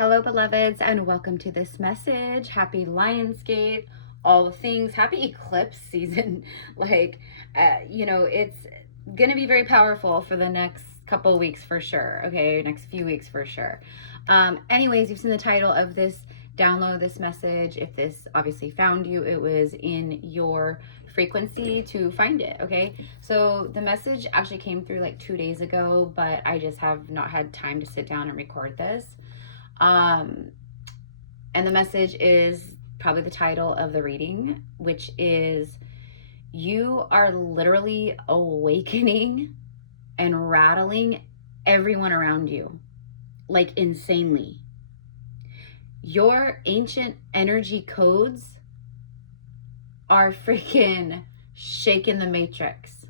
Hello, beloveds, and welcome to this message. Happy Lionsgate, all the things. Happy eclipse season. It's going to be very powerful for the next couple of weeks for sure. Okay, next few weeks for sure. Anyways, you've seen the title of this download, this message. If this obviously found you, it was in your frequency to find it. Okay, so the message actually came through like 2 days ago, but I just have not had time to sit down and record this. And the message is probably the title of the reading, which is, you are literally awakening and rattling everyone around you, like insanely. Your ancient energy codes are freaking shaking the matrix.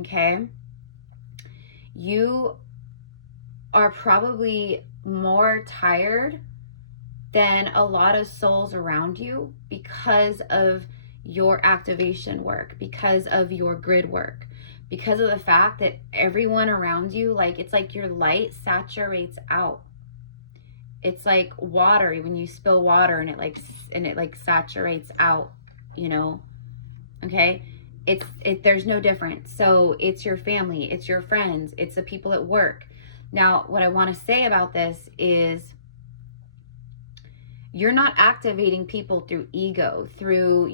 Okay? You are probably more tired than a lot of souls around you because of your activation work, because of your grid work, because of the fact that everyone around you, like, it's like your light saturates out. It's like water when you spill water and it saturates out, you know. Okay, there's no difference. So it's your family, it's your friends, it's the people at work. Now, what I want to say about this is, you're not activating people through ego, through,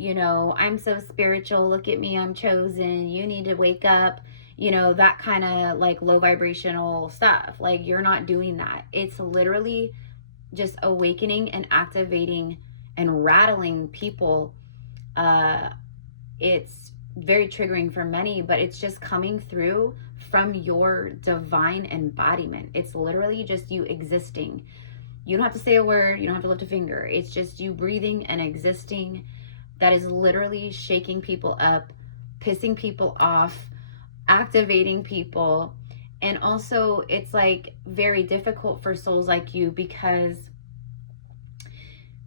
I'm so spiritual, look at me, I'm chosen, you need to wake up, that kind of like low vibrational stuff. Like, you're not doing that. It's literally just awakening and activating and rattling people. It's very triggering for many, but it's just coming through from your divine embodiment. It's literally just you existing. You don't have to say a word, you don't have to lift a finger. It's just you breathing and existing. That is literally shaking people up, pissing people off, activating people. And also, it's like very difficult for souls like you, because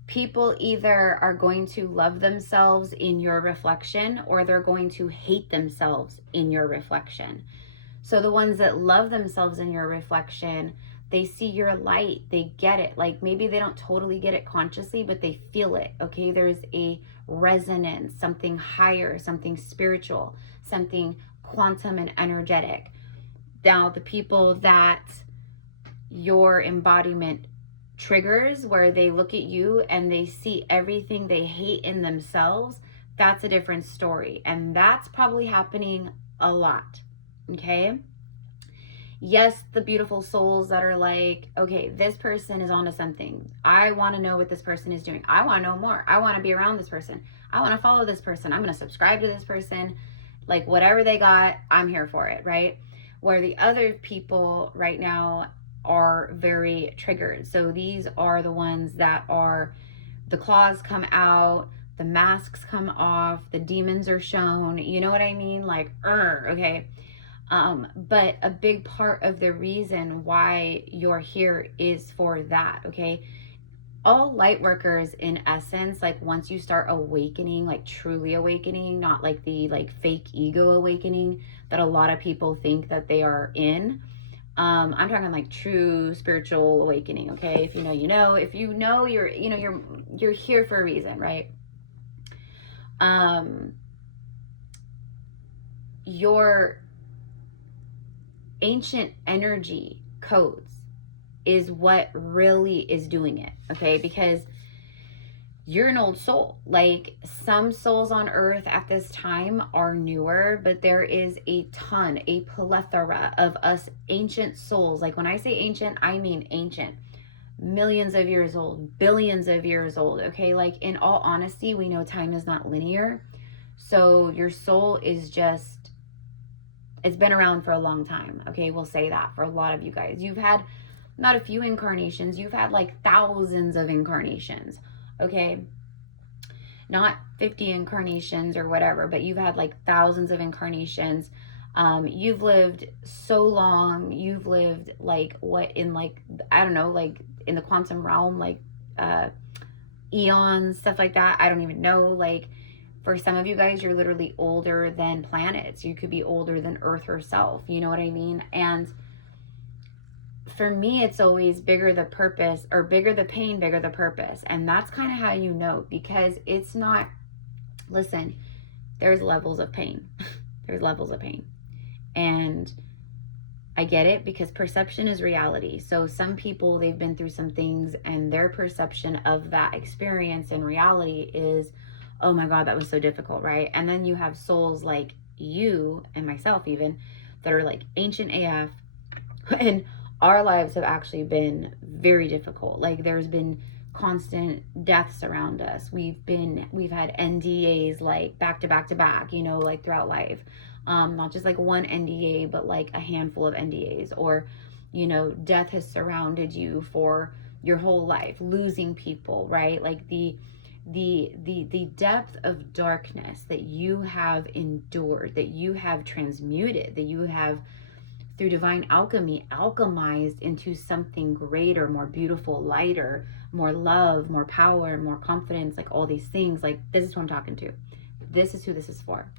people either are going to love themselves in your reflection, or they're going to hate themselves in your reflection. So the ones that love themselves in your reflection, they see your light, they get it. Like, maybe they don't totally get it consciously, but they feel it. Okay, there's a resonance, something higher, something spiritual, something quantum and energetic. Now, the people that your embodiment triggers, where they look at you and they see everything they hate in themselves, that's a different story. And that's probably happening a lot. Okay? Yes, the beautiful souls that are like, okay, this person is onto something. I want to know what this person is doing. I want to know more. I want to be around this person. I want to follow this person. I'm going to subscribe to this person. Like, whatever they got, I'm here for it, right? Where the other people right now are very triggered. So these are the ones that are, the claws come out, the masks come off, the demons are shown. You know what I mean? Like, okay. But a big part of the reason why you're here is for that, okay? All light workers, in essence, like, once you start awakening, like truly awakening, not like the like fake ego awakening that a lot of people think that they are in. I'm talking like true spiritual awakening, okay? If you know, you know. If you know, you're here for a reason, right? Your ancient energy codes is what really is doing it, okay? Because you're an old soul. Like, some souls on earth at this time are newer, but there is a ton, a plethora of us ancient souls. Like, when I say ancient, I mean ancient. Millions of years old, billions of years old, okay? Like, in all honesty, we know time is not linear. So your soul is just, it's been around for a long time, okay? We'll say that for a lot of you guys. You've had not a few incarnations, you've had like thousands of incarnations, okay? Not 50 incarnations or whatever, but you've had like thousands of incarnations. You've lived so long. You've lived like what, in like, I don't know, like in the quantum realm, like eons, stuff like that. I don't even know. Like, for some of you guys, you're literally older than planets. You could be older than Earth herself. You know what I mean? And for me, it's always bigger the purpose, or bigger the pain, bigger the purpose. And that's kind of how you know, because it's not, listen, there's levels of pain. There's levels of pain. And I get it, because perception is reality. So some people, they've been through some things and their perception of that experience in reality is, oh my God, that was so difficult, right? And then you have souls like you and myself even that are like ancient AF, and our lives have actually been very difficult. Like there's been constant deaths around us. We've had NDAs like back to back to back, you know, like throughout life. Not just like one NDA, but like a handful of NDAs, or, you know, death has surrounded you for your whole life, losing people, right? Like the depth of darkness that you have endured, that you have transmuted, that you have through divine alchemy alchemized into something greater, more beautiful, lighter, more love, more power, more confidence, like all these things. Like this is who I'm talking to. This is who this is for.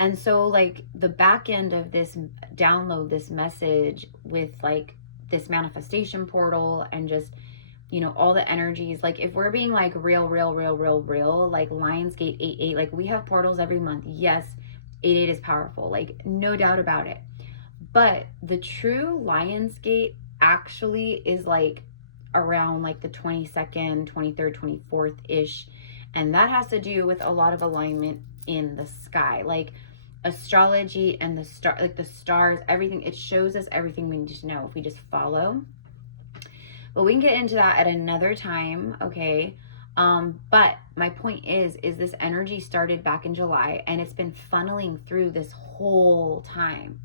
And so like the back end of this download, this message with like this manifestation portal and just, you know, all the energies, like if we're being like real, like Lionsgate 88, like we have portals every month. Yes, 88 is powerful, like no doubt about it. But the true Lionsgate actually is like around like the 22nd, 23rd, 24th-ish. And that has to do with a lot of alignment in the sky. Like astrology and the star, like the stars, everything, it shows us everything we need to know if we just follow. But we can get into that at another time, okay? But my point is this energy started back in July and it's been funneling through this whole time.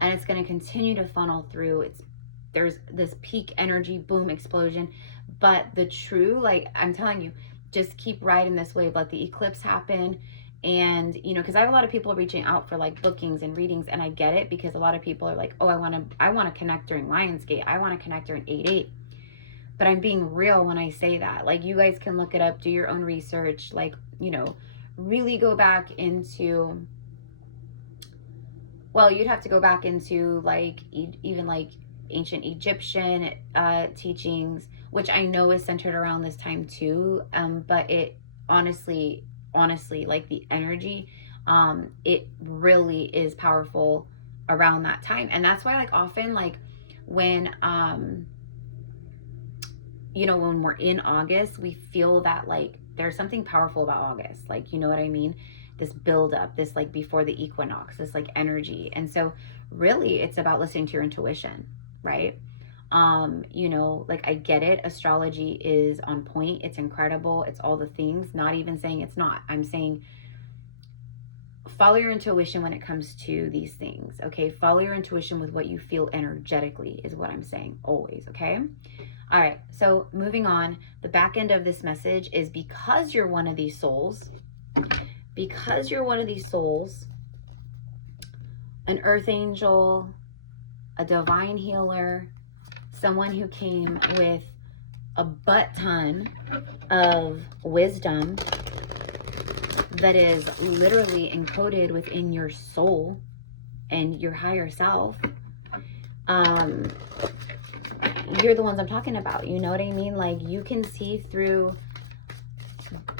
And it's going to continue to funnel through. There's this peak energy, boom, explosion. But the true, like I'm telling you, just keep riding this wave, let the eclipse happen. And, you know, because I have a lot of people reaching out for like bookings and readings, and I get it, because a lot of people are like, oh, I want to connect during Lionsgate. I want to connect during 8/8. But I'm being real when I say that. Like, you guys can look it up, do your own research, like, you know, really go back into, well, you'd have to go back into like even like ancient Egyptian teachings, which I know is centered around this time too. But it honestly, like the energy, it really is powerful around that time. And that's why, like, often, like when you know, when we're in August, we feel that like there's something powerful about August, like, you know what I mean, this build up, this like before the equinox, this like energy. And so really it's about listening to your intuition, right? You know, like I get it, astrology is on point, it's incredible, it's all the things, not even saying it's not. I'm saying follow your intuition when it comes to these things, okay? Follow your intuition with what you feel energetically is what I'm saying always, okay? All right, so moving on, the back end of this message is because you're one of these souls, an earth angel, a divine healer, someone who came with a butt ton of wisdom that is literally encoded within your soul and your higher self. You're the ones I'm talking about, you know what I mean? Like, you can see through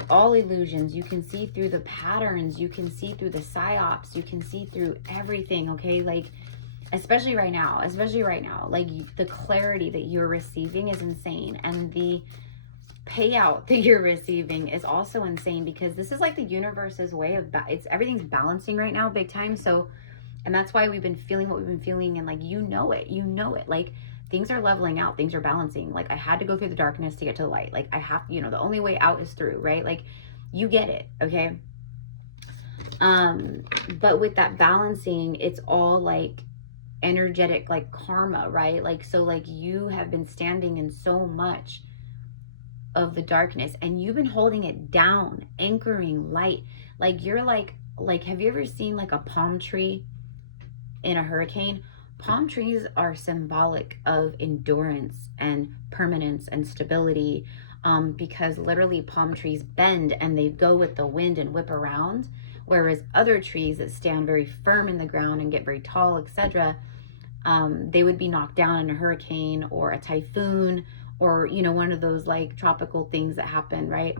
all illusions, you can see through the patterns, you can see through the psyops, you can see through everything, okay? Like, especially right now, like the clarity that you're receiving is insane, and the payout that you're receiving is also insane, because this is like the universe's way of everything's balancing right now big time. So, and that's why we've been feeling what we've been feeling, and like, you know it, like things are leveling out, things are balancing. Like, I had to go through the darkness to get to the light. Like, I have, you know, the only way out is through, right? Like, you get it, okay? But with that balancing, it's all like energetic, like karma, right? Like, so like you have been standing in so much of the darkness and you've been holding it down, anchoring light. Like, you're like have you ever seen like a palm tree in a hurricane? Palm trees are symbolic of endurance and permanence and stability, because literally palm trees bend and they go with the wind and whip around, whereas other trees that stand very firm in the ground and get very tall, etc., they would be knocked down in a hurricane or a typhoon, or, you know, one of those like tropical things that happen, right?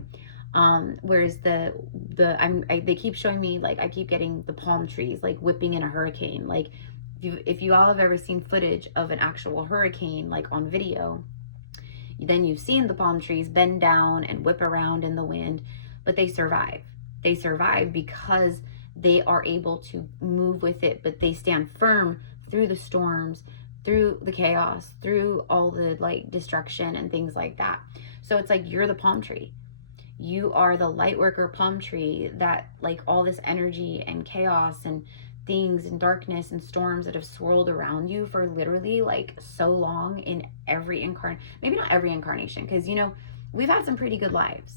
Whereas they keep showing me, like, I keep getting the palm trees like whipping in a hurricane. Like, if you all have ever seen footage of an actual hurricane, like on video, then you've seen the palm trees bend down and whip around in the wind, but they survive. They survive because they are able to move with it, but they stand firm through the storms, through the chaos, through all the like destruction and things like that. So it's like, you're the palm tree. You are the light worker palm tree that, like, all this energy and chaos and things and darkness and storms that have swirled around you for literally like so long in every maybe not every incarnation, because, you know, we've had some pretty good lives.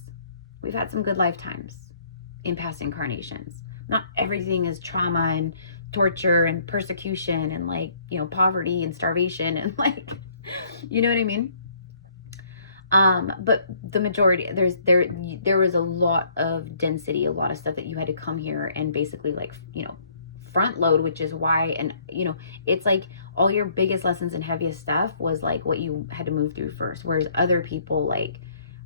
We've had some good lifetimes in past incarnations. Not everything is trauma and torture and persecution and, like, you know, poverty and starvation and, like, you know what I mean? But the majority, there was a lot of density, a lot of stuff that you had to come here and basically, like, you know, front load, which is why, and, you know, it's like all your biggest lessons and heaviest stuff was like what you had to move through first. Whereas other people, like,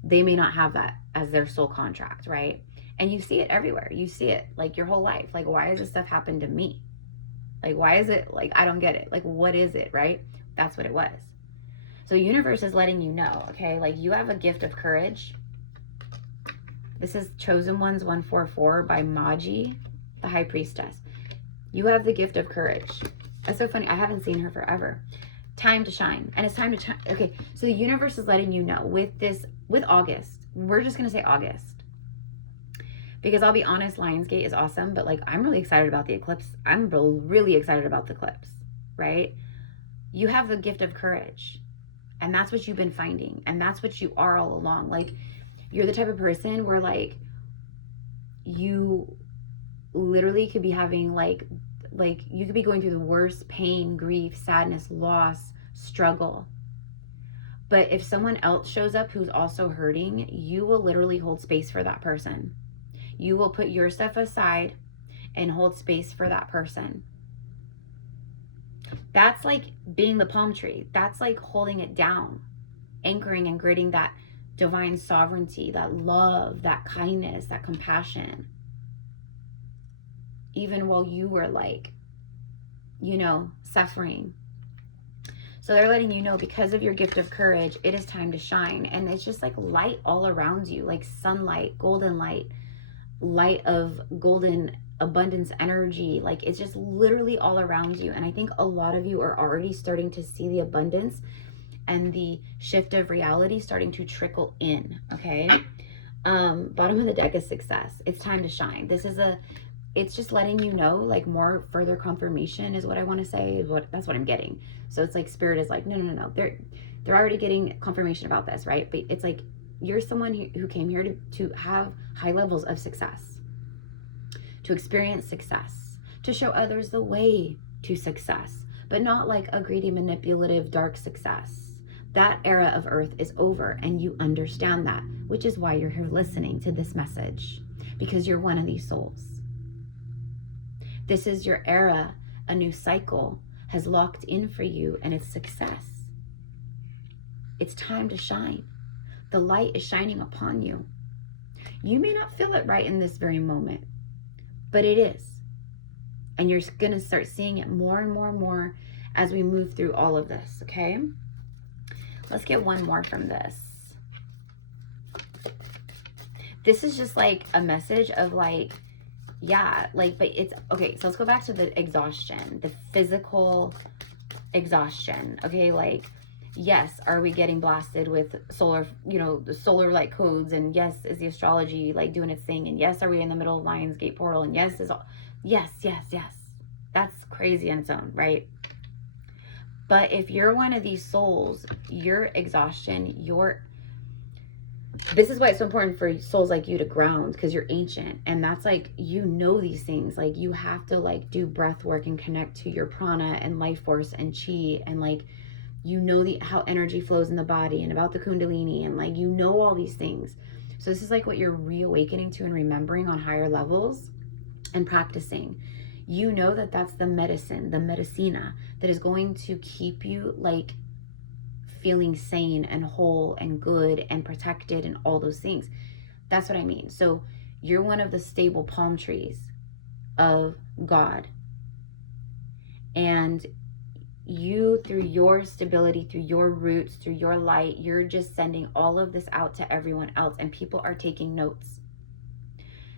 they may not have that as their soul contract, right? And you see it everywhere. You see it like your whole life. Like, why has this stuff happened to me? Like, why is it, like, I don't get it. Like, what is it, right? That's what it was. So the universe is letting you know, okay? Like, you have a gift of courage. This is Chosen Ones 144 by Maji, the High Priestess. You have the gift of courage. That's so funny. I haven't seen her forever. Time to shine. And it's time to shine. Okay, so the universe is letting you know with August. We're just going to say August. Because I'll be honest, Lionsgate is awesome, but, like, I'm really excited about the eclipse. I'm really excited about the eclipse, right? You have the gift of courage. And that's what you've been finding. And that's what you are all along. Like, you're the type of person where, like, you literally could be having, like you could be going through the worst pain, grief, sadness, loss, struggle. But if someone else shows up who's also hurting, you will literally hold space for that person. You will put your stuff aside and hold space for that person. That's like being the palm tree. That's like holding it down, anchoring and gritting that divine sovereignty, that love, that kindness, that compassion. Even while you were, like, you know, suffering. So they're letting you know, because of your gift of courage, it is time to shine. And it's just like light all around you, like sunlight, golden light, light of golden abundance energy. Like, it's just literally all around you. And I think a lot of you are already starting to see the abundance and the shift of reality starting to trickle in. Okay. Bottom of the deck is success. It's time to shine. It's just letting you know, like, more further confirmation is what I want to say. That's what I'm getting. So it's like Spirit is like, no. They're already getting confirmation about this, right? But it's like, you're someone who came here to have high levels of success, to experience success, to show others the way to success, but not like a greedy, manipulative, dark success. That era of Earth is over, and you understand that, which is why you're here listening to this message, because you're one of these souls. This is your era. A new cycle has locked in for you, and it's success. It's time to shine. The light is shining upon you. You may not feel it right in this very moment, but it is. And you're going to start seeing it more and more and more as we move through all of this, okay? Let's get one more from this. This is just like a message of, like, yeah, like, but it's, okay, so let's go back to the exhaustion, the physical exhaustion, okay? Like, yes, are we getting blasted with solar, you know, the solar light codes? And yes, is the astrology, like, doing its thing? And yes, are we in the middle of Lionsgate portal? And yes, is all, yes. That's crazy on its own, right? But if you're one of these souls, your exhaustion, this is why it's so important for souls like you to ground, because you're ancient. And that's like, you know, these things, like, you have to, like, do breath work and connect to your prana and life force and chi, and, like, you know, how energy flows in the body, and about the kundalini, and, like, you know, all these things. So this is like what you're reawakening to and remembering on higher levels and practicing. you know that that's the medicine, the medicina, that is going to keep you like feeling sane and whole and good and protected and all those things. That's what I mean. So you're one of the stable palm trees of God. And you, through your stability, through your roots, through your light, you're just sending all of this out to everyone else, and people are taking notes.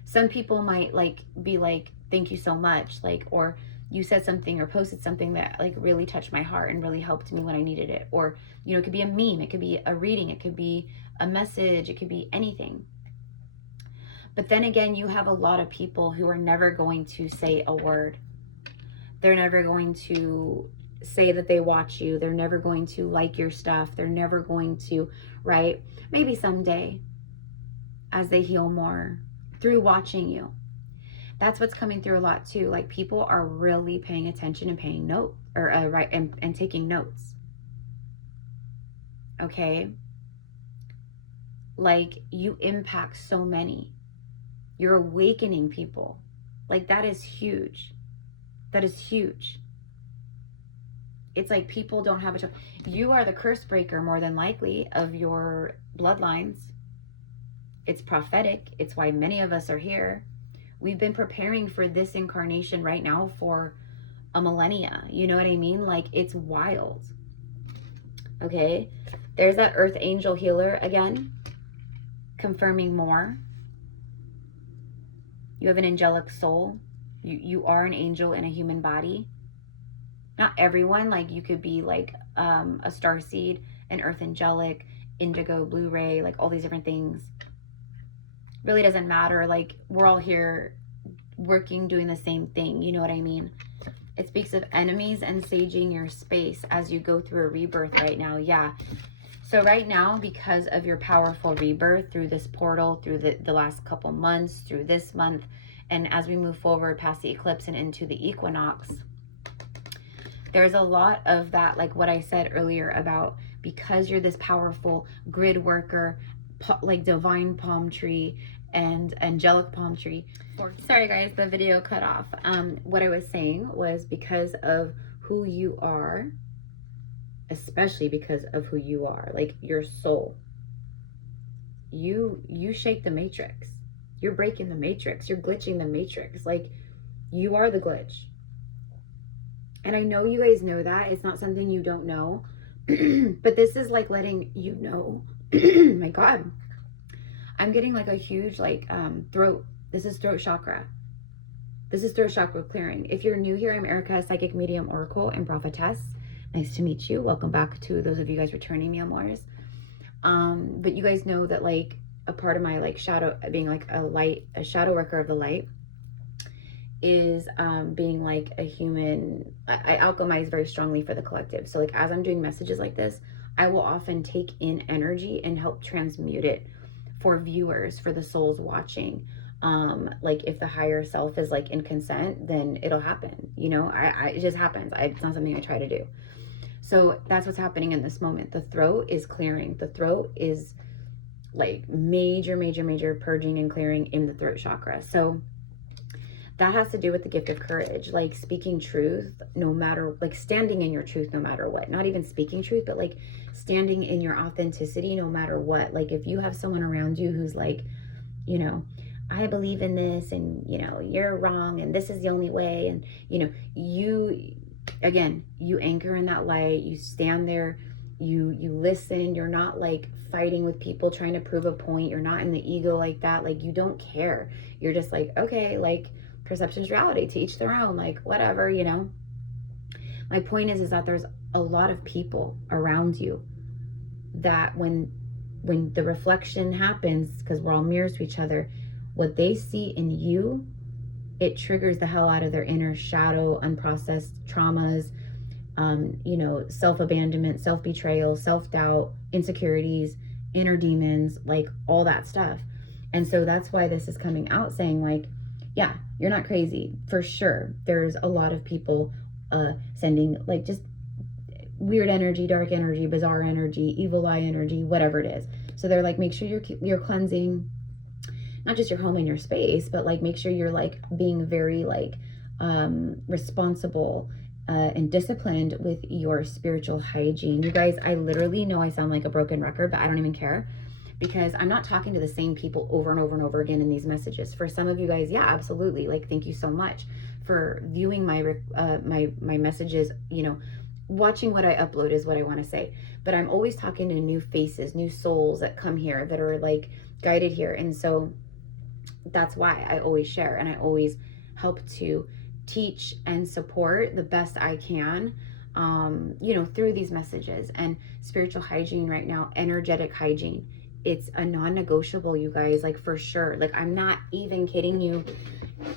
Some people might like be like, thank you so much, like, or you said something or posted something that like really touched my heart and really helped me when I needed it. Or, you know, it could be a meme, it could be a reading, it could be a message, it could be anything. But then again, you have a lot of people who are never going to say a word. They're never going to say that they watch you. They're never going to like your stuff. They're never going to, right? Maybe someday as they heal more through watching you. That's what's coming through a lot too. Like people are really paying attention and paying note or and taking notes. Okay? Like you impact so many. You're awakening people. Like that is huge. That is huge. It's like people don't have a choice. You are the curse breaker more than likely of your bloodlines. It's prophetic. It's why many of us are here. We've been preparing for this incarnation right now for a millennia. You know what I mean? Like it's wild. Okay. There's that earth angel healer again, confirming more. You have an angelic soul. You are an angel in a human body. Not everyone, like you could be like a starseed, an earth angelic, indigo, blue ray, like all these different things. Really doesn't matter. Like we're all here working, doing the same thing. You know what I mean? It speaks of enemies and saging your space as you go through a rebirth right now. Yeah. So right now, because of your powerful rebirth through this portal, through the last couple months, through this month, and as we move forward past the eclipse and into the equinox, there's a lot of that, like what I said earlier about because you're this powerful grid worker, like divine palm tree and angelic palm tree. Sorry guys, the video cut off. What I was saying was because of who you are, especially because of who you are, like your soul, you shake the matrix. You're breaking the matrix. You're glitching the matrix. Like you are the glitch. And I know you guys know that. It's not something you don't know. But this is like letting you know. My God. I'm getting like a huge like throat. This is throat chakra. This is throat chakra clearing. If you're new here, I'm Erica, psychic medium, oracle, and prophetess. Nice to meet you. Welcome back to those of you guys returning me, amores. But you guys know that like a part of my like shadow, being like a shadow worker of the light, is being like a human. I alchemize very strongly for the collective. So like as I'm doing messages like this, I will often take in energy and help transmute it for viewers, for the souls watching. Like if the higher self is like in consent, then it'll happen. You know, it just happens. It's not something I try to do. So that's what's happening in this moment. The throat is clearing. The throat is like major purging and clearing in the throat chakra. So that has to do with the gift of courage, like speaking truth, no matter, like standing in your truth, no matter what. Not even speaking truth, but like standing in your authenticity, no matter what. Like if you have someone around you who's like, you know, I believe in this and, you know, you're wrong and this is the only way. And, you know, you anchor in that light, you stand there, you listen. You're not like fighting with people trying to prove a point. You're not in the ego like that. Like you don't care. You're just like, okay, like perception's reality, to each their own, like whatever, you know. My point is that there's a lot of people around you that when the reflection happens, because we're all mirrors to each other, what they see in you, it triggers the hell out of their inner shadow, unprocessed traumas, you know, self-abandonment, self-betrayal, self-doubt, insecurities, inner demons, like all that stuff. And so that's why this is coming out saying like, yeah, you're not crazy. For sure, there's a lot of people sending like just weird energy, dark energy, bizarre energy, evil eye energy, whatever it is. So they're like, make sure you're cleansing not just your home and your space, but like make sure you're like being very like responsible and disciplined with your spiritual hygiene. You guys, I literally know I sound like a broken record, but I don't even care, because I'm not talking to the same people over and over and over again in these messages. For some of you guys, yeah, absolutely. Like, thank you so much for viewing my my messages. You know, watching what I upload is what I want to say. But I'm always talking to new faces, new souls that come here, that are like guided here. And so that's why I always share, and I always help to teach and support the best I can, you know, through these messages. And spiritual hygiene right now, energetic hygiene, it's a non-negotiable, you guys, like, for sure. Like, I'm not even kidding you.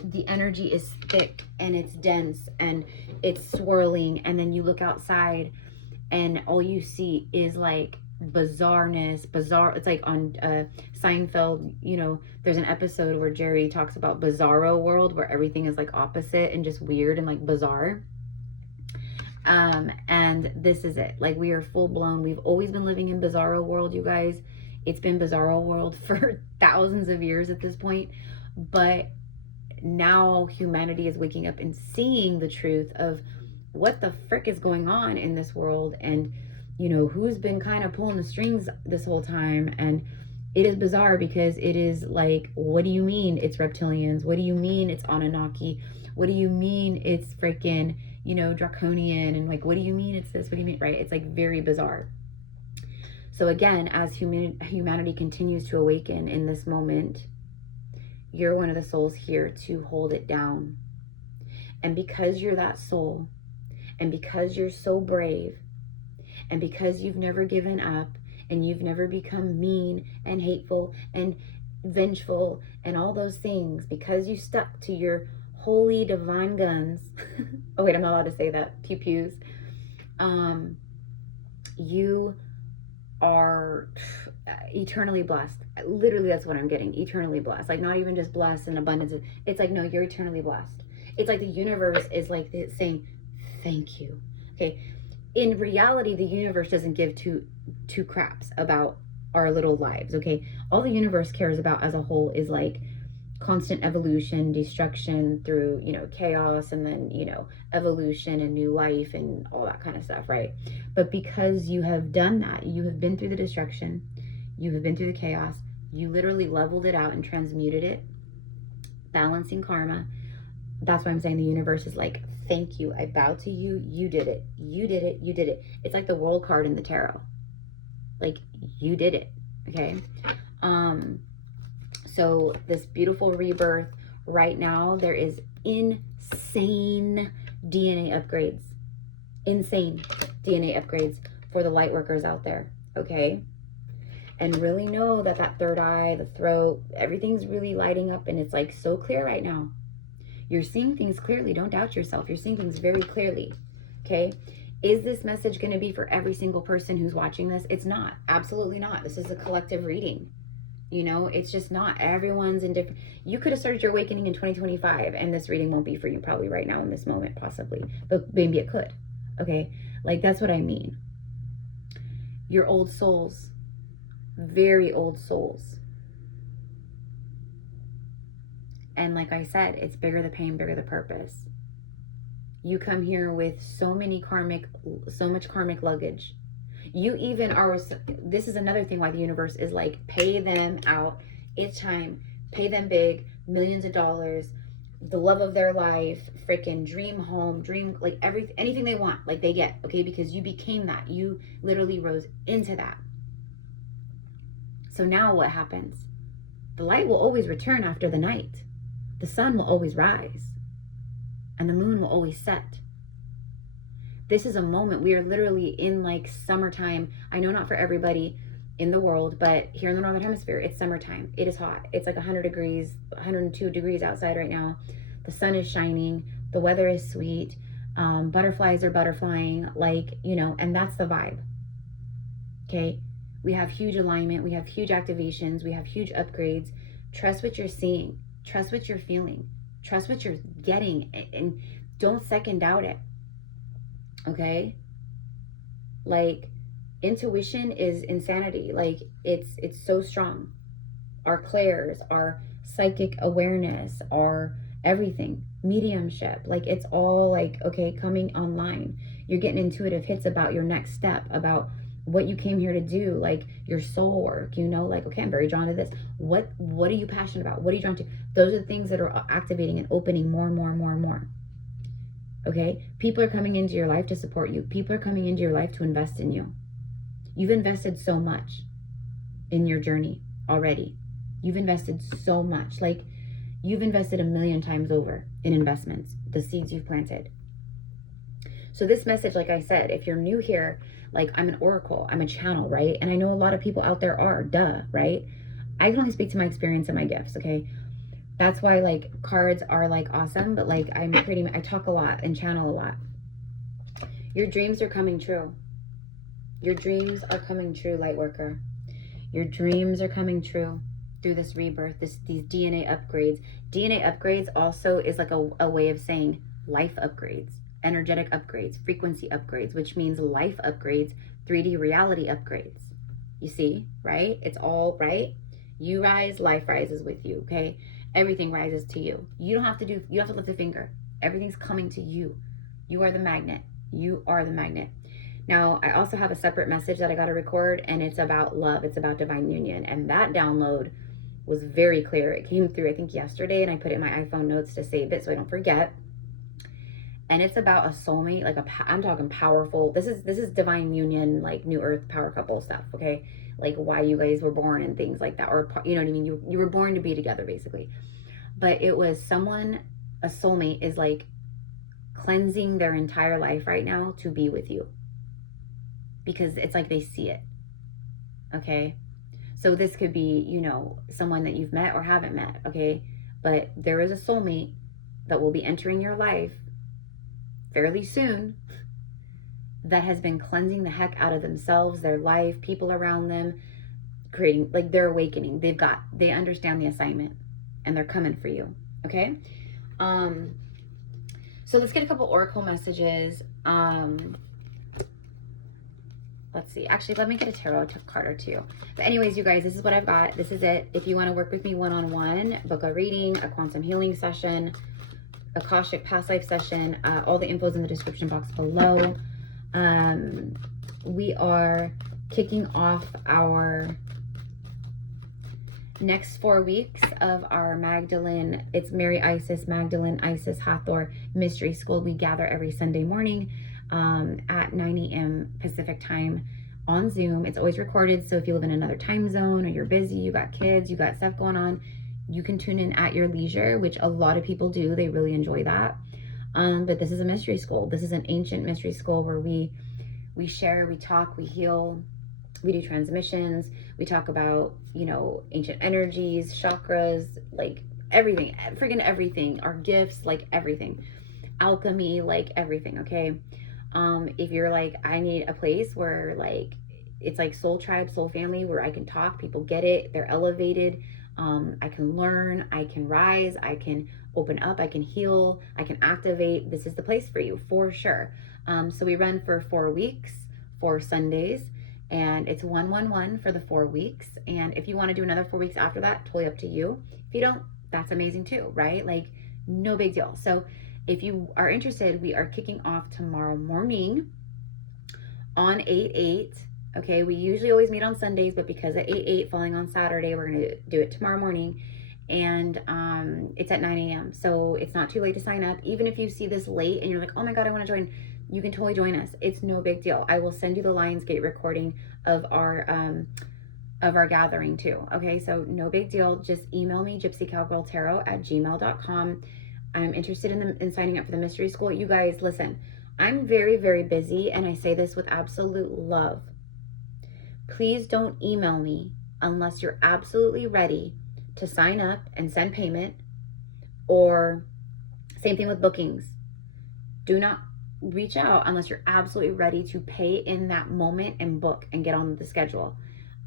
The energy is thick and it's dense and it's swirling, and then you look outside and all you see is like bizarreness. It's like on Seinfeld, you know, there's an episode where Jerry talks about bizarro world, where everything is like opposite and just weird and like bizarre. And this is it. Like, we are full blown. We've always been living in bizarro world, you guys. It's been bizarro world for thousands of years at this point, but now humanity is waking up and seeing the truth of what the frick is going on in this world, and you know, who's been kind of pulling the strings this whole time. And it is bizarre, because it is like, what do you mean it's reptilians? What do you mean it's Anunnaki? What do you mean it's freaking, you know, draconian? And like, what do you mean it's this? What do you mean? Right? It's like very bizarre. So again, as humanity continues to awaken in this moment, you're one of the souls here to hold it down. And because you're that soul, and because you're so brave, and because you've never given up, and you've never become mean and hateful and vengeful and all those things, because you stuck to your holy divine guns. Oh wait, I'm not allowed to say that. Pew pews. You are eternally blessed. Literally, that's what I'm getting. Eternally blessed. Like, not even just blessed in abundance. It's like, no, you're eternally blessed. It's like the universe is like saying, thank you. Okay. In reality, the universe doesn't give two craps about our little lives. Okay. All the universe cares about as a whole is like constant evolution, destruction through, you know, chaos, and then, you know, evolution and new life and all that kind of stuff, right? But because you have done that, you have been through the destruction, you have been through the chaos, you literally leveled it out and transmuted it, balancing karma. That's why I'm saying the universe is like, thank you, I bow to you, you did it, you did it, you did it. It's like the world card in the tarot. Like, you did it, okay? So this beautiful rebirth right now, there is insane DNA upgrades. Insane DNA upgrades for the light workers out there, okay? And really know that that third eye, the throat, everything's really lighting up, and it's like so clear right now. You're seeing things clearly. Don't doubt yourself. You're seeing things very clearly, okay? Is this message going to be for every single person who's watching this? It's not. Absolutely not. This is a collective reading. You know, it's just not. Everyone's in different. You could have started your awakening in 2025, and this reading won't be for you probably right now in this moment, possibly. But maybe it could, okay? Like, that's what I mean. Your old souls, very old souls. And like I said, it's bigger the pain, bigger the purpose. You come here with so much karmic luggage. You even are, this is another thing why the universe is like, pay them out. It's time. Pay them big, millions of dollars, the love of their life, freaking dream home, dream, like anything they want, like they get, okay? Because you became that. You literally rose into that. So now what happens? The light will always return after the night. The sun will always rise. And the moon will always set. This is a moment. We are literally in like summertime. I know not for everybody in the world, but here in the Northern Hemisphere, it's summertime. It is hot. It's like 100 degrees, 102 degrees outside right now. The sun is shining. The weather is sweet. Butterflies are butterflying, like, you know, and that's the vibe. Okay. We have huge alignment. We have huge activations. We have huge upgrades. Trust what you're seeing. Trust what you're feeling. Trust what you're getting, and don't second doubt it. Okay? Like, intuition is insanity. Like, it's so strong. Our clairs, our psychic awareness, our everything. mediumship. Like, it's all like, okay, coming online. You're getting intuitive hits about your next step, about what you came here to do, like your soul work, you know, like, okay, I'm very drawn to this. What are you passionate about? What are you drawn to? Those are the things that are activating and opening more and more and more and more. Okay? People are coming into your life to support you. People are coming into your life to invest in you. You've invested so much in your journey already. You've invested so much. Like, you've invested 1,000,000 times over in investments, the seeds you've planted. So this message, like I said, if you're new here, like, I'm an oracle, I'm a channel, right? And I know a lot of people out there are, right? I can only speak to my experience and my gifts, okay? That's why, like, cards are, like, awesome, but, like, I talk a lot and channel a lot. Your dreams are coming true. Your dreams are coming true, light worker. Your dreams are coming true through this rebirth, these DNA upgrades. DNA upgrades also is like a way of saying life upgrades, energetic upgrades, frequency upgrades, which means life upgrades, 3D reality upgrades. You see, right? It's all right. You rise, life rises with you, okay? Everything rises to you. You don't have to lift a finger. Everything's coming to you. You are the magnet. You are the magnet. Now, I also have a separate message that I got to record, and it's about love. It's about divine union. And that download was very clear. It came through, I think, yesterday, and I put it in my iPhone notes to save it so I don't forget. And it's about a soulmate, like I'm talking powerful. This is divine union, like new earth power couple stuff, okay? Like why you guys were born and things like that, or you know what I mean? You were born to be together, basically. But it was someone, a soulmate is like cleansing their entire life right now to be with you. Because it's like they see it, okay? So this could be, you know, someone that you've met or haven't met, okay? But there is a soulmate that will be entering your life fairly soon that has been cleansing the heck out of themselves, their life, people around them, creating, like, they're awakening. They understand the assignment and they're coming for you, okay? So let's get a couple oracle messages. Let's see. Actually, let me get a tarot card or two. But anyways, you guys, this is what I've got. This is it. If you want to work with me one-on-one, book a reading, a quantum healing session, Akashic past life session, all the info's in the description box below. We are kicking off our next 4 weeks of our Magdalene, it's Mary Isis, Magdalene, Isis, Hathor Mystery School. We gather every Sunday morning at 9 a.m. Pacific time on Zoom. It's always recorded, so if you live in another time zone or you're busy, you got kids, you got stuff going on, you can tune in at your leisure, which a lot of people do. They really enjoy that. But this is a mystery school. This is an ancient mystery school where we share, we talk, we heal, we do transmissions, we talk about, you know, ancient energies, chakras, like everything, freaking everything, our gifts, like everything, alchemy, like everything, okay? If you're like, I need a place where, like, it's like soul tribe, soul family, where I can talk, people get it, they're elevated, I can learn, I can rise, I can open up, I can heal, I can activate. This is the place for you, for sure. So we run for 4 weeks, 4 Sundays, and it's 111 for the 4 weeks. And if you want to do another 4 weeks after that, totally up to you. If you don't, that's amazing too, right? Like, no big deal. So if you are interested, we are kicking off tomorrow morning on 8/8. Okay, we usually always meet on Sundays, but because of 8/8 falling on Saturday, we're going to do it tomorrow morning. And it's at 9 a.m. So it's not too late to sign up. Even if you see this late and you're like, oh my God, I want to join, you can totally join us. It's no big deal. I will send you the Lionsgate recording of our gathering too. Okay, so no big deal. Just email me, GypsyCowgirlTarot@gmail.com. I'm interested in signing up for the mystery school. You guys, listen, I'm very, very busy, and I say this with absolute love. Please don't email me unless you're absolutely ready to sign up and send payment, or same thing with bookings. Do not reach out unless you're absolutely ready to pay in that moment and book and get on the schedule.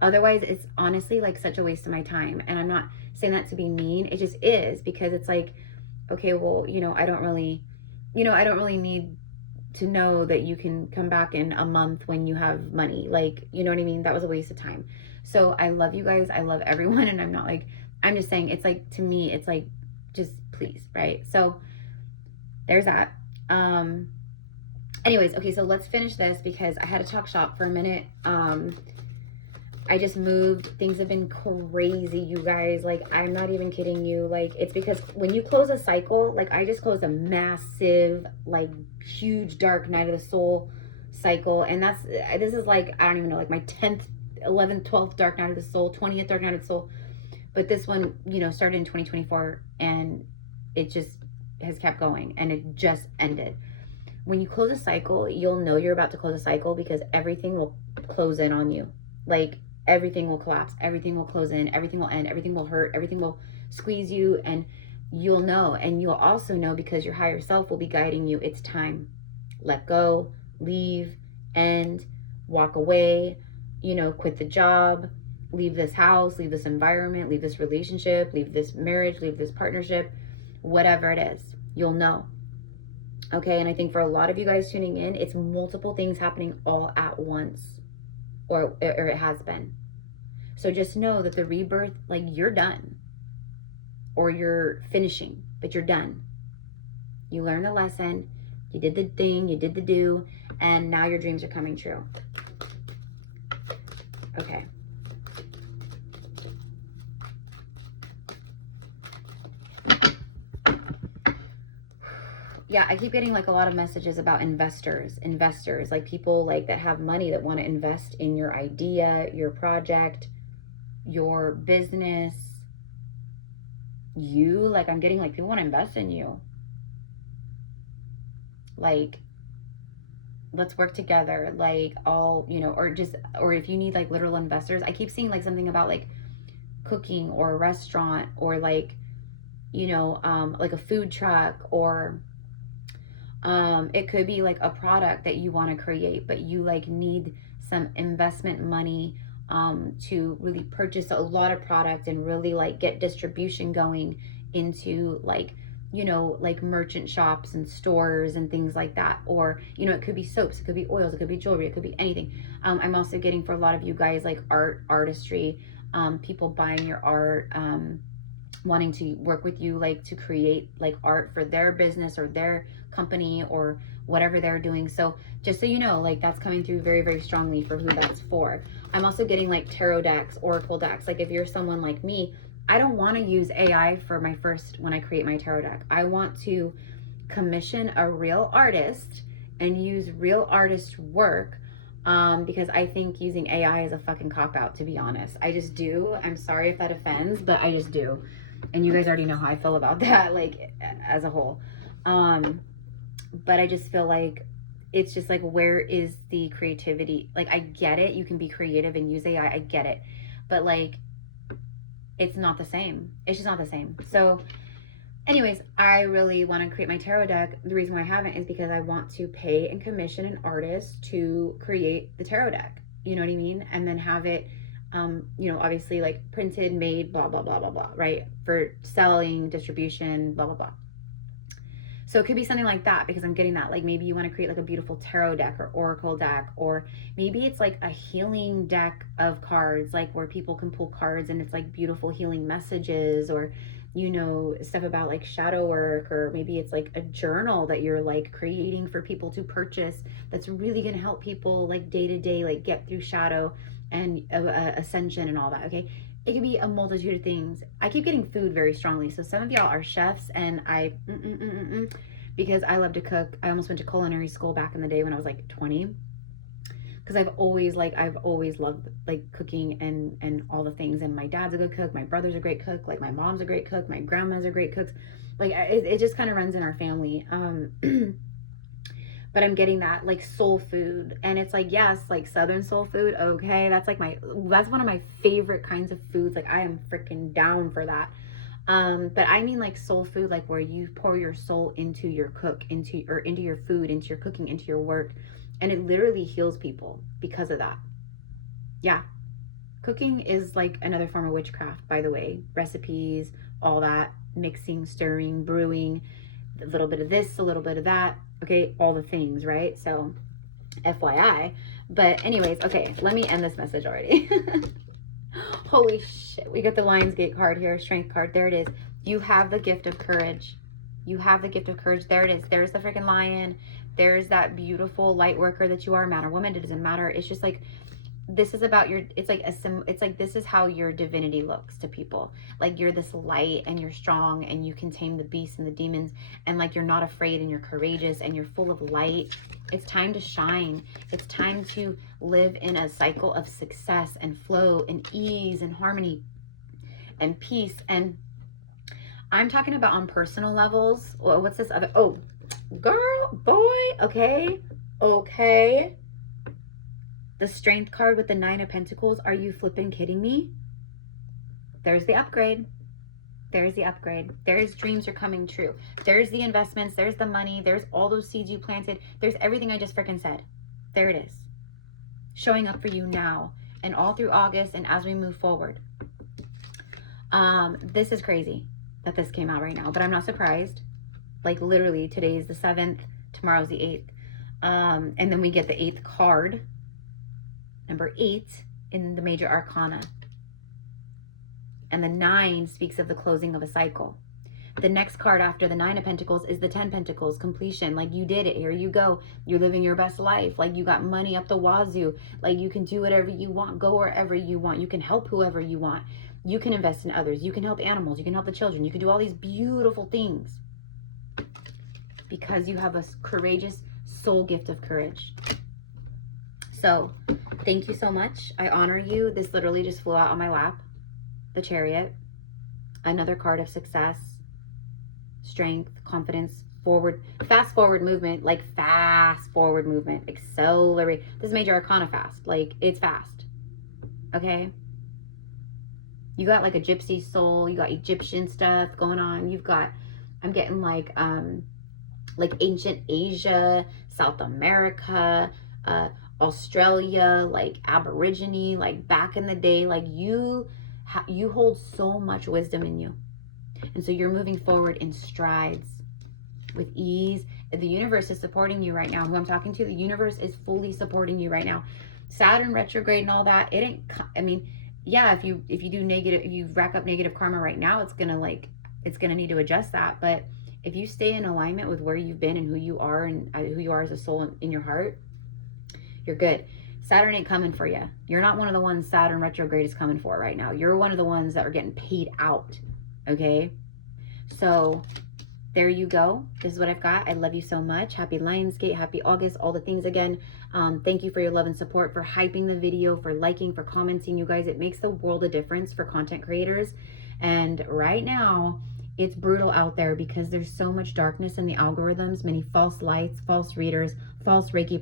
Otherwise, it's honestly like such a waste of my time. And I'm not saying that to be mean. It just is, because it's like, okay, well, you know, I don't really need to know that you can come back in a month when you have money. Like, you know what I mean? That was a waste of time. So I love you guys. I love everyone. And I'm not like, I'm just saying, it's like, to me, it's like, just please, right? So there's that. Anyways, okay, so let's finish this because I had to talk shop for a minute. I just moved. Things have been crazy, you guys. Like, I'm not even kidding you. Like, it's because when you close a cycle, like, I just closed a massive, like, huge dark night of the soul cycle. And this is like, I don't even know, like my 10th, 11th, 12th dark night of the soul, 20th dark night of the soul. But this one, you know, started in 2024 and it just has kept going and it just ended. When you close a cycle, you'll know you're about to close a cycle because everything will close in on you. Like, everything will collapse, everything will close in, everything will end, everything will hurt, everything will squeeze you, and you'll know. And you'll also know because your higher self will be guiding you. It's time. Let go, leave, end, walk away, you know, quit the job, leave this house, leave this environment, leave this relationship, leave this marriage, leave this partnership, whatever it is, you'll know. Okay, and I think for a lot of you guys tuning in, it's multiple things happening all at once, or it has been. So just know that the rebirth, like, you're done, or you're finishing, but you're done. You learned the lesson, you did the thing, you did the do, and now your dreams are coming true. Okay. Yeah, I keep getting like a lot of messages about investors, like people like that have money that want to invest in your idea, your project, your business. Like, I'm getting like people want to invest in you. Like, let's work together, like, all, you know, or if you need like literal investors. I keep seeing like something about like cooking or a restaurant or like, you know, like a food truck, or it could be like a product that you want to create, but you like need some investment money to really purchase a lot of product and really like get distribution going into like, you know, like merchant shops and stores and things like that. Or, you know, it could be soaps, it could be oils, it could be jewelry, it could be anything. I'm also getting for a lot of you guys like artistry, people buying your art, wanting to work with you like to create like art for their business or their company or whatever they're doing. So just so you know, like, that's coming through very, very strongly for who that's for. I'm also getting like tarot decks, oracle decks. Like, if you're someone like me, I don't want to use AI for when I create my tarot deck. I want to commission a real artist and use real artist work, because I think using AI is a fucking cop-out, to be honest. I just do. I'm sorry if that offends, but I just do. And you guys already know how I feel about that, like, as a whole. But I just feel like it's just like, where is the creativity? Like, I get it. You can be creative and use AI. I get it. But like, it's not the same. It's just not the same. So anyways, I really want to create my tarot deck. The reason why I haven't is because I want to pay and commission an artist to create the tarot deck. You know what I mean? And then have it, you know, obviously like printed, made, blah, blah, blah, blah, blah, right? For selling, distribution, blah, blah, blah. So it could be something like that, because I'm getting that. Like, maybe you want to create like a beautiful tarot deck or oracle deck, or maybe it's like a healing deck of cards, like where people can pull cards and it's like beautiful healing messages, or, you know, stuff about like shadow work, or maybe it's like a journal that you're like creating for people to purchase that's really going to help people like day to day, like get through shadow and ascension and all that. Okay. It could be a multitude of things. I keep getting food very strongly. So some of y'all are chefs, and because I love to cook. I almost went to culinary school back in the day when I was like 20, because I've always loved like cooking and all the things. And my dad's a good cook. My brother's a great cook. Like, my mom's a great cook. My grandma's a great cook. Like, it just kind of runs in our family. But I'm getting that like soul food, and it's like, yes, like Southern soul food. Okay. That's one of my favorite kinds of foods. Like, I am freaking down for that. But I mean like soul food, like where you pour your soul into your into your food, into your cooking, into your work. And it literally heals people because of that. Yeah. Cooking is like another form of witchcraft, by the way. Recipes, all that, mixing, stirring, brewing, a little bit of this, a little bit of that. Okay, all the things, right? So FYI. But anyways, okay, let me end this message already. Holy shit, we got the Lionsgate card here, strength card. There it is. You have the gift of courage. You have the gift of courage. There it is. There's the freaking lion. There's that beautiful light worker that you are, man or woman. It doesn't matter. It's just like, this is about your, it's like this is how your divinity looks to people. Like you're this light and you're strong and you can tame the beasts and the demons, and like you're not afraid and you're courageous and you're full of light. It's time to shine. It's time to live in a cycle of success and flow and ease and harmony and peace. And I'm talking about on personal levels. Well, what's this other? Oh, girl, boy. Okay. Okay. The Strength card with the 9 of Pentacles. Are you flipping kidding me? There's the upgrade. There's the upgrade. There's dreams are coming true. There's the investments. There's the money. There's all those seeds you planted. There's everything I just freaking said. There it is. Showing up for you now and all through August and as we move forward. This is crazy that this came out right now, but I'm not surprised. Like literally today is the 7th, tomorrow's the 8th. And then we get the 8th card. Number 8 in the major arcana. And the 9 speaks of the closing of a cycle. The next card after the 9 of Pentacles is the 10 Pentacles, completion. Like you did it, here you go. You're living your best life. Like you got money up the wazoo. Like you can do whatever you want, go wherever you want. You can help whoever you want. You can invest in others. You can help animals. You can help the children. You can do all these beautiful things. Because you have a courageous soul gift of courage. So, thank you so much. I honor you. This literally just flew out on my lap. The Chariot. Another card of success, strength, confidence, forward, fast forward movement, like fast forward movement, accelerate. This is major arcana fast. Like, it's fast. Okay? You got like a gypsy soul. You got Egyptian stuff going on. You've got, I'm getting like ancient Asia, South America, Australia, like Aborigine, like back in the day. Like you hold so much wisdom in you. And so you're moving forward in strides with ease. The universe is supporting you right now. Who I'm talking to, the universe is fully supporting you right now. Saturn retrograde and all that, it ain't, I mean, yeah, if you do negative, if you rack up negative karma right now, it's gonna need to adjust that. But if you stay in alignment with where you've been and who you are as a soul in your heart, you're good. Saturn ain't coming for you. You're not one of the ones Saturn retrograde is coming for right now. You're one of the ones that are getting paid out. Okay? So there you go. This is what I've got. I love you so much. Happy Lionsgate. Happy August. All the things again. Thank you for your love and support, for hyping the video, for liking, for commenting. You guys, it makes the world a difference for content creators. And right now, it's brutal out there because there's so much darkness in the algorithms, many false lights, false readers, false Reiki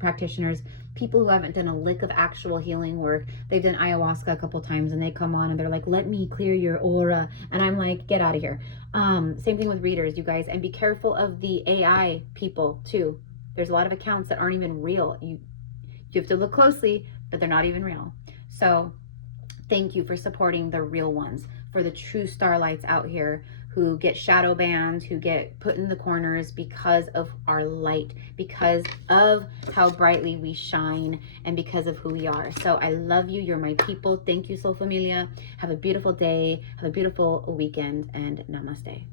practitioners, people who haven't done a lick of actual healing work. They've done ayahuasca a couple times and they come on and they're like, let me clear your aura. And I'm like, get out of here. Same thing with readers, you guys. And be careful of the AI people too. There's a lot of accounts that aren't even real. You have to look closely, but they're not even real. So thank you for supporting the real ones, for the true starlights out here who get shadow banned, who get put in the corners because of our light, because of how brightly we shine, and because of who we are. So I love you. You're my people. Thank you, Soul Familia. Have a beautiful day. Have a beautiful weekend, and namaste.